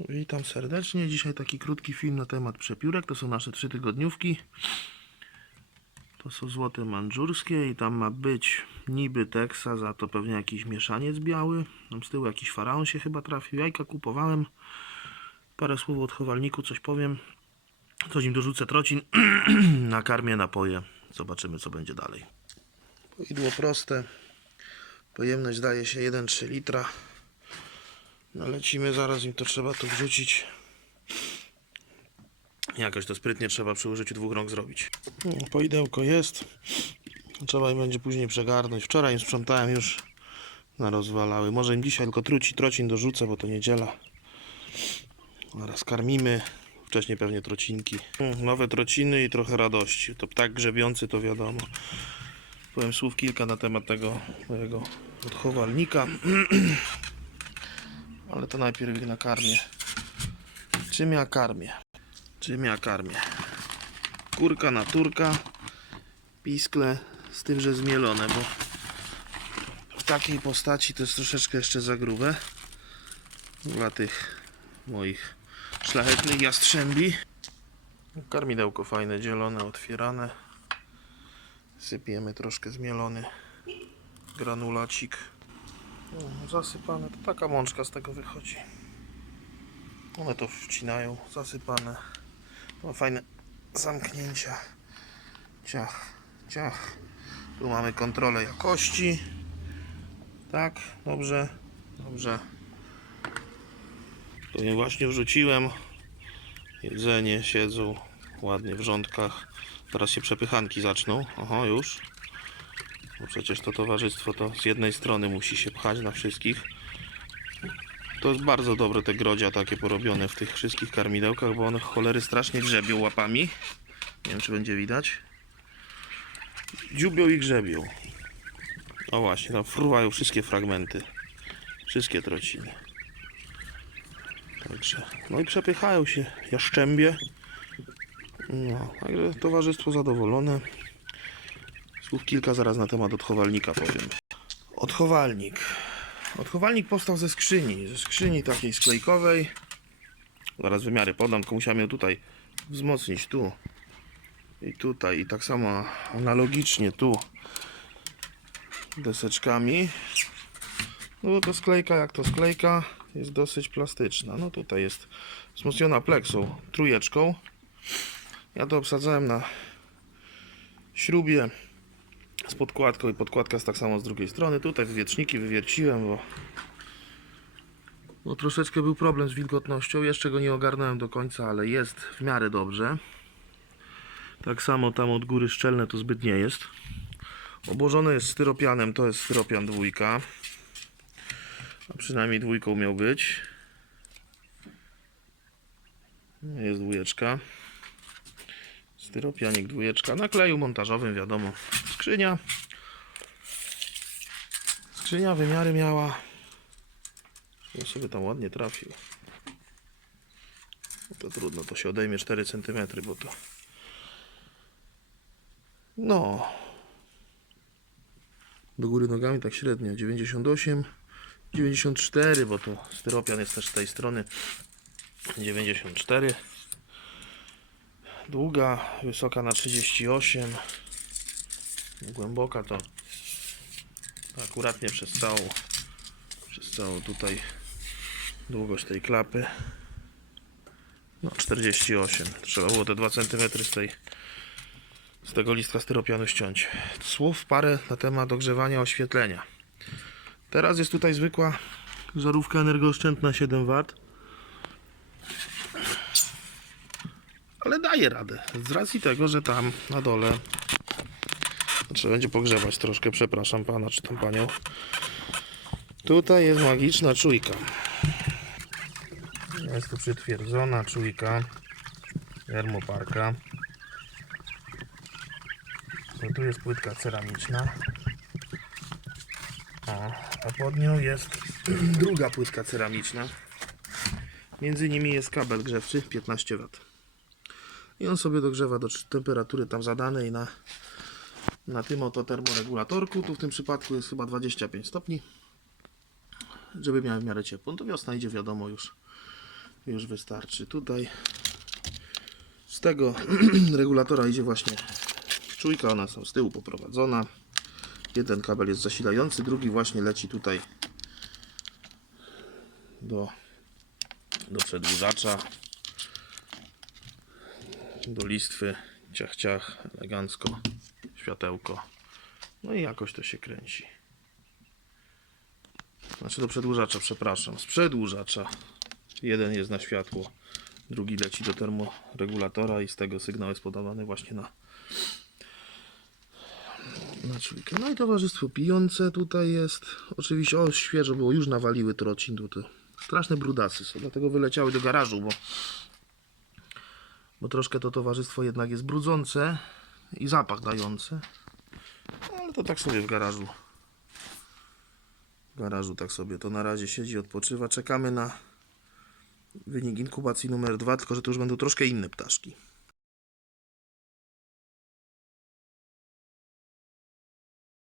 Witam serdecznie. Dzisiaj taki krótki film na temat przepiórek. To są nasze trzy tygodniówki. To są złote mandżurskie i tam ma być niby Teksas, a to pewnie jakiś mieszaniec biały. Tam z tyłu jakiś faraon się chyba trafił. Jajka kupowałem. Parę słów o odchowalniku, coś powiem. Coś im dorzucę trocin. Nakarmię napoje. Zobaczymy co będzie dalej. Poidło proste. Pojemność daje się 1,3 litra. No lecimy, zaraz im to trzeba tu wrzucić. Jakoś to sprytnie trzeba przy użyciu dwóch rąk zrobić. No, Poidełko jest. Trzeba im będzie później przegarnąć. Wczoraj sprzątałem już na rozwalały. Może im dzisiaj tylko truci, trocin dorzucę, bo to niedziela. Zaraz karmimy. Wcześniej pewnie trocinki. Mm, Nowe trociny i trochę radości. To ptak grzebiący to wiadomo. Powiem słów kilka na temat tego mojego odchowalnika. Ale to najpierw ich nakarmię. Czym ja karmię? Czym ja karmię? Kurka na turka, piskle z tym, że zmielone, bo w takiej postaci to jest troszeczkę jeszcze za grube dla tych moich szlachetnych jastrzębi. Karmidełko fajne, dzielone, otwierane. Sypiemy troszkę zmielony granulacik. O, zasypane, to taka mączka z tego wychodzi. One to wcinają, zasypane. Ma fajne zamknięcia. Ciach, ciach. Tu mamy kontrolę jakości. Tak, dobrze, dobrze. Tu je właśnie wrzuciłem. Jedzenie, siedzą ładnie w rządkach. Teraz się przepychanki zaczną. Oho, już. Bo przecież to towarzystwo to z jednej strony musi się pchać na wszystkich. To jest bardzo dobre te grodzia takie porobione w tych wszystkich karmidełkach, bo one cholery strasznie grzebią łapami. Nie wiem czy będzie widać. Dziubią i grzebią. O właśnie, tam fruwają wszystkie fragmenty. Wszystkie trociny. Także, no i przepychają się jaszczębie. No, także towarzystwo zadowolone. Słów kilka zaraz na temat odchowalnika powiem. Odchowalnik. Odchowalnik powstał ze skrzyni. Ze skrzyni takiej sklejkowej. Zaraz wymiary podam, tylko musiałem ją tutaj wzmocnić tu. I tutaj. I tak samo analogicznie tu. Deseczkami. No bo to sklejka jak to sklejka jest dosyć plastyczna. No tutaj jest wzmocniona pleksą trójeczką. Ja to obsadzałem na śrubie z podkładką i podkładka jest tak samo z drugiej strony. Tutaj wywietrzniki wywierciłem, bo, bo troszeczkę był problem z wilgotnością. Jeszcze go nie ogarnąłem do końca, ale jest w miarę dobrze. Tak samo tam od góry szczelne to zbyt nie jest. Obłożone jest styropianem, to jest styropian dwójka. A przynajmniej dwójką miał być. Jest dwójeczka. Styropianik dwójeczka na kleju montażowym, wiadomo. Skrzynia. Skrzynia wymiary miała. Ja sobie tam ładnie trafił. No to trudno, to się odejmie 4 cm, bo to. No. Do góry nogami tak średnio 98, 94, bo to styropian jest też z tej strony 94 długa, wysoka na 38, głęboka to akuratnie przez całą, przez całą tutaj długość tej klapy. No 48. Trzeba było te 2 cm z tej z tego listka styropianu ściąć. Słów parę na temat ogrzewania oświetlenia. Teraz jest tutaj zwykła żarówka energooszczędna 7W. ale daje radę. Z racji tego, że tam na dole trzeba będzie pogrzewać troszkę, przepraszam pana czy tam panią. Tutaj jest magiczna czujka. Jest tu przytwierdzona czujka termoparka. No tu jest płytka ceramiczna. O, a pod nią jest druga płytka ceramiczna. Między nimi jest kabel grzewczy 15 W i on sobie dogrzewa do temperatury tam zadanej na, na tym oto termoregulatorku. Tu w tym przypadku jest chyba 25 stopni, żeby miał w miarę ciepło. No to wiosna idzie, wiadomo już. Już wystarczy. Tutaj z tego regulatora idzie właśnie czujka, ona są z tyłu poprowadzona. Jeden kabel jest zasilający, drugi właśnie leci tutaj do, do przedłużacza, do listwy, ciach ciach, elegancko, światełko. No i jakoś to się kręci. Znaczy do przedłużacza, przepraszam, z przedłużacza. Jeden jest na światło, drugi leci do termoregulatora i z tego sygnał jest podawany właśnie na na czujkę. No i towarzystwo pijące tutaj jest. Oczywiście, o świeżo było, już nawaliły trocin tutaj. Straszne brudasy są, dlatego wyleciały do garażu, bo, bo troszkę to towarzystwo jednak jest brudzące i zapach dające. Ale to tak sobie w garażu. W garażu tak sobie to na razie siedzi, odpoczywa. Czekamy na wynik inkubacji numer dwa, tylko że to już będą troszkę inne ptaszki.